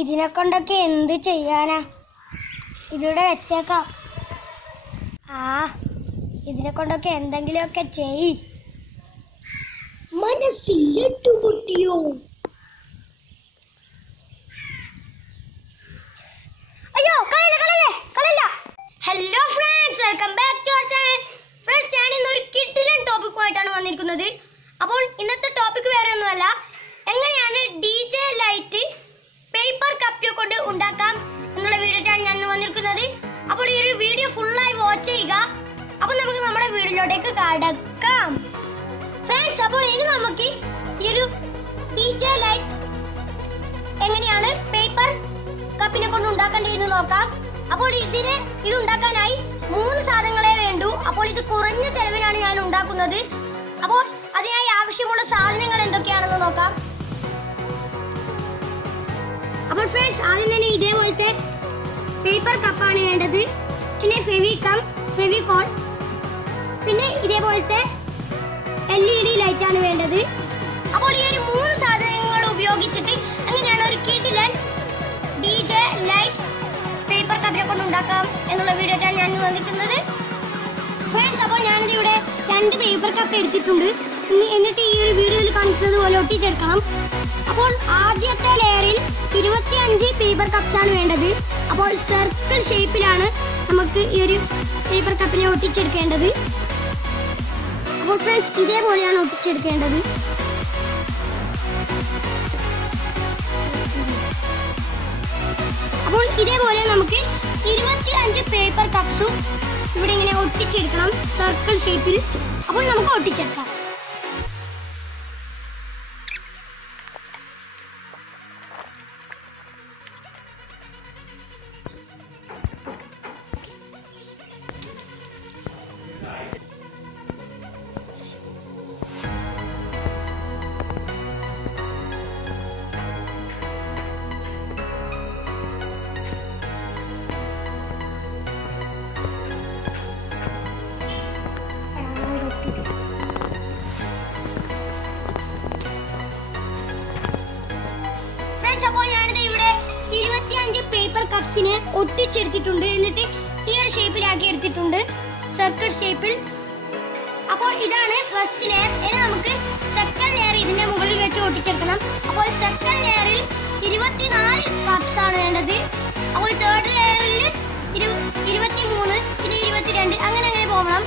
ഇതിനെ കൊണ്ടൊക്കെ എന്ത് ചെയ്യാനാ? ഇതിവിടെ വെച്ചേക്കാം. ഇതിനെ കൊണ്ടൊക്കെ എന്തെങ്കിലുമൊക്കെ ചെയ്. മനസ്സിലിട്ടു പൊട്ടിയോ? അയ്യോ, കളയല്ല. Hello friends, welcome back to our channel. Friends, ഞാൻ ഇന്ന് ഒരു കിഡിലൻ ടോപ്പിക്കുമായിട്ടാണ് വന്നിരിക്കുന്നത്. അപ്പോൾ ഇന്നത്തെ ടോപ്പിക് വേറെ ഒന്നുമല്ല, എങ്ങനെയാണ് DJ ലൈറ്റ് പേപ്പർ കപ്പ് കൊണ്ട് ഉണ്ടാക്കാം എന്നുള്ള വീഡിയോയാണ് ഞാൻ ഇന്ന് വന്നിരിക്കുന്നത്. അപ്പോൾ ഈ ഒരു വീഡിയോ ഫുള്ളായി വാച്ച് ചെയ്യുക. അപ്പോൾ നമുക്ക് നമ്മുടെ വീഡിയോയിലോട്ടേക്ക് കടക്കാം. ഫ്രണ്ട്സ്, അപ്പോൾ ഇനി നമുക്ക് ഈ ഒരു DJ ലൈറ്റ് എങ്ങനെയാണ് പേപ്പർ കപ്പിനെ കൊണ്ട് ഉണ്ടാക്കേണ്ടതെന്ന് നോക്കാം. അപ്പോൾ ഇത് ഉണ്ടാക്കാനായി 3 സാധനങ്ങളെ വേണ്ടൂ. അപ്പോൾ ഇത് കുറഞ്ഞ ചെലവിലാണ് ഞാൻ ഉണ്ടാക്കുന്നത്. അപ്പോൾ അതിനായി ആവശ്യമുള്ള സാധനങ്ങൾ എന്തൊക്കെയാണെന്ന് നോക്കാം. അപ്പോൾ ഫ്രണ്ട്സ്, ആദ്യം തന്നെ ഇതേപോലത്തെ പേപ്പർ കപ്പാണ് വേണ്ടത്. പിന്നെ ഫെവിക്കോൾ, പിന്നെ ഇതേപോലത്തെ LED ലൈറ്റാണ് വേണ്ടത്. അപ്പോൾ ഈ ഒരു 3 സാധനങ്ങൾ ഉപയോഗിച്ചിട്ട് എങ്ങനെയാണ് ഒരു കിഡിലൻ DJ ലൈറ്റ് പേപ്പർ കപ്പിനെ കൊണ്ട് ഉണ്ടാക്കാം എന്നുള്ള വീഡിയോയാണ് ഞാൻ വന്നിരിക്കുന്നത്. ഫ്രണ്ട്സ്, അപ്പോൾ ഞാനിവിടെ 2 പേപ്പർ കപ്പ് എടുത്തിട്ടുണ്ട്. എന്നിട്ട് ഈ ഒരു വീഡിയോയിൽ കാണിക്കുന്നത് പോലെ ഒട്ടിച്ചെടുക്കണം. അപ്പോൾ ആദ്യത്തെ ലെയറിൽ 25 പേപ്പർ കപ്സ് ആണ് വേണ്ടത്. അപ്പോൾ സർക്കിൾ ഷേപ്പിലാണ് നമുക്ക് ഈ ഒരു പേപ്പർ കപ്പിനെ ഒട്ടിച്ചെടുക്കേണ്ടത്. അപ്പോൾ ഫ്രണ്ട്സ്, ഇതേപോലെയാണ് ഒട്ടിച്ചെടുക്കേണ്ടത്. അപ്പോൾ ഇതേപോലെ നമുക്ക് 25 പേപ്പർ കപ്സും ഇവിടെ ഇങ്ങനെ ഒട്ടിച്ചെടുക്കണം സർക്കിൾ ഷേപ്പിൽ. അപ്പോൾ നമുക്ക് ഒട്ടിച്ചെടുക്കാം. അപ്പോൾ ഞാനിത് ഇവിടെ 25 പേപ്പർ കപ്സിനെ ഒട്ടിച്ചെടുത്തിട്ടുണ്ട്. എന്നിട്ട് ഈ ഒരു ഷേപ്പിലാക്കി എടുത്തിട്ടുണ്ട്, സർക്കിൾ ഷേപ്പിൽ. അപ്പോൾ ഇതാണ് ഫസ്റ്റ് ലെയർ. ഇനി നമുക്ക് സെക്കൻഡ് ലെയർ ഇതിന്റെ മുകളിൽ വെച്ച് ഒട്ടിച്ചെടുക്കണം. അപ്പോൾ സെക്കൻഡ് ലെയറിൽ 24 കപ്സ് ആണ് വേണ്ടത്. അപ്പോൾ തേർഡ് ലെയറിൽ 23, പിന്നെ 22, അങ്ങനെ പോകണം.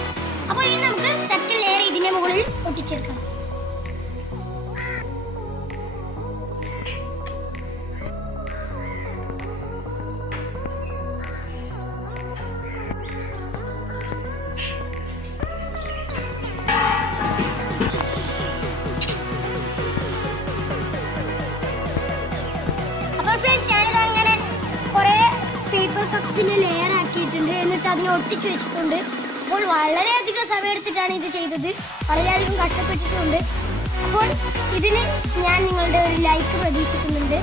അപ്പോൾ ഇനി നമുക്ക് സെക്കൻഡ് ലെയർ ഇതിന്റെ മുകളിൽ ഒട്ടിച്ചെടുക്കണം. കപ്സിനെ ലെയർ ആക്കിയിട്ടുണ്ട്. എന്നിട്ട് അതിനെ ഒട്ടിച്ചു വെച്ചിട്ടുണ്ട്. അപ്പോൾ വളരെയധികം സമയം എടുത്തിട്ടാണ് ഇത് ചെയ്തത്. വളരെയധികം കഷ്ടപ്പെട്ടിട്ടുണ്ട്. അപ്പോൾ ഇതിന് ഞാൻ നിങ്ങളുടെ ഒരു ലൈക്ക് പ്രതീക്ഷിക്കുന്നുണ്ട്.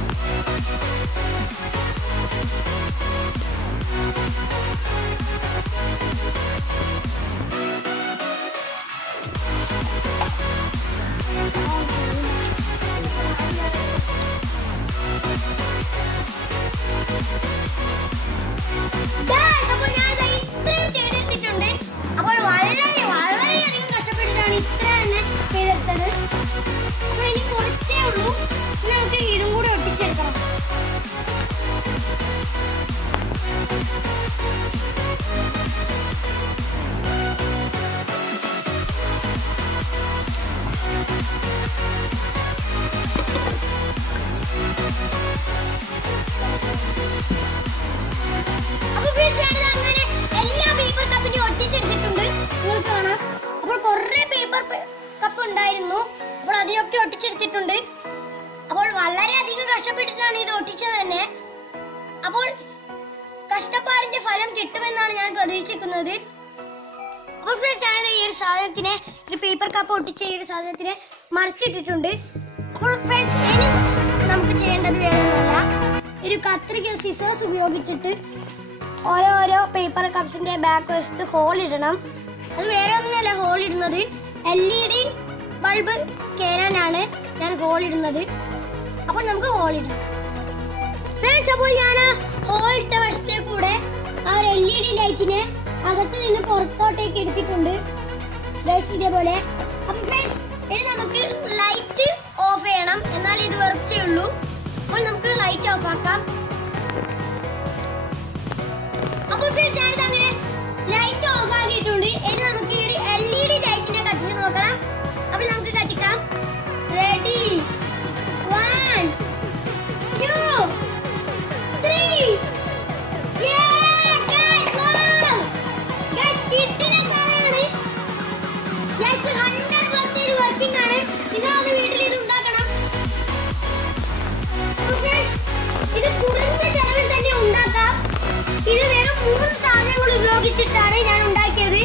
അപ്പോൾ ഞാൻ ഇത്രയും ചെയ്തെടുത്തിട്ടുണ്ട്. അപ്പോൾ വളരെയധികം കഷ്ടപ്പെട്ടിട്ടാണ് ഇത്ര തന്നെ ചെയ്തെടുത്തത്. അപ്പോൾ ഇനി കുറച്ചേ ഉള്ളൂ. നമുക്ക് ഇതും കൂടെ ഒട്ടിച്ചെടുക്കണം. അപ്പോൾ കുറേ പേപ്പർ കപ്പ് ഉണ്ടായിരുന്നു. അപ്പോൾ അതിനൊക്കെ ഒട്ടിച്ചെടുത്തിട്ടുണ്ട്. അപ്പോൾ വളരെയധികം കഷ്ടപ്പെട്ടിട്ടാണ് ഇത് ഒട്ടിച്ചത് തന്നെ. അപ്പോൾ കഷ്ടപ്പാടിന്റെ ഫലം കിട്ടുമെന്നാണ് ഞാൻ പ്രതീക്ഷിക്കുന്നത്. അപ്പോൾ ഫ്രണ്ട്സ്, ഞാനത് ഈ ഒരു സാധനത്തിനെ, ഒരു പേപ്പർ കപ്പ് ഒട്ടിച്ച ഈ ഒരു സാധനത്തിനെ മറിച്ചിട്ടിട്ടുണ്ട്. അപ്പോൾ ഫ്രണ്ട്സ്, ഇനി നമുക്ക് ചെയ്യേണ്ടത് വേറൊന്നുമല്ല, ഒരു കത്രിക സിസേഴ്സ് ഉപയോഗിച്ചിട്ട് ഓരോ പേപ്പർ കപ്സിന്റെ ബാക്ക് വശത്ത് ഹോൾ ഇടണം. അത് വേറെ ഒന്നുമല്ല ഹോൾ ഇടുന്നത്, LED ബൾബ് കേറാനാണ് ഞാൻ ഹോൾ ഇടുന്നത്. അപ്പോൾ നമുക്ക് ഹോൾ ഇടാം. ഫ്രണ്ട്സ്, അപ്പോൾ ഞാൻ ഹോളിട്ട വശത്തെ കൂടെ ആ ഒരു LED ലൈറ്റിനെ അകത്ത് നിന്ന് പുറത്തോട്ടേക്ക് എടുത്തിട്ടുണ്ട്. ഇതേപോലെ. അപ്പൊ ഫ്രണ്ട്സ്, ഇനി നമുക്ക് ലൈറ്റ് ഓഫ് ചെയ്യണം, എന്നാൽ ഇത് വെറുതെ ഉള്ളൂ. അപ്പോൾ നമുക്ക് ലൈറ്റ് ഓഫ് ആക്കാം. അപ്പോൾ ഫ്രണ്ട്സ്, ഞാനിത് അങ്ങനെ ലൈറ്റ് ഓഫ് ആക്കിയിട്ടുണ്ട്. ഇനി നമുക്ക് ഈ ഒരു LED ലൈറ്റിനെ കത്തിച്ച് നോക്കണം. അപ്പോൾ നമുക്ക് കത്തിക്കാം. റെഡി, 1 2 3. ഇത് കുറഞ്ഞ ചെലവിൽ തന്നെ ഉണ്ടാക്കാം. ഇത് വെറും 3 സാധനങ്ങൾ ഉപയോഗിച്ചിട്ടാണ് ഞാൻ ഉണ്ടാക്കിയത്.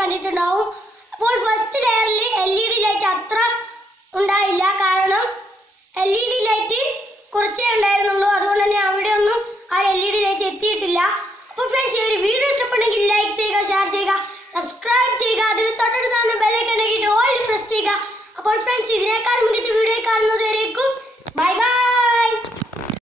കണ്ടിട്ടുണ്ടാവും. അപ്പോൾ ഫസ്റ്റ് ലെയറിൽ LED ലൈറ്റ് അത്ര ഉണ്ടായില്ല, കാരണം LED ലൈറ്റ് കുറച്ചേ ഉണ്ടായിരുന്നുള്ളൂ. അതുകൊണ്ട് തന്നെ അവിടെ ഒന്നും ആ LED ലൈറ്റ് എത്തിയിട്ടില്ല. അപ്പോൾ ഫ്രണ്ട്സ്, ഈ ഒരു വീഡിയോ ഇഷ്ടപ്പെട്ടെങ്കിൽ ലൈക്ക് ചെയ്യുക, ഷെയർ ചെയ്യുക, സബ്സ്ക്രൈബ് ചെയ്യുക. അതിന് തൊട്ടടുത്ത് ബെൽ ഐക്കൺ ഓൾ പ്രസ് ചെയ്യുക. അപ്പോൾ ഫ്രണ്ട്സ്, ഇതിനേക്കാൾ മികച്ച വീഡിയോ കാണുന്നത്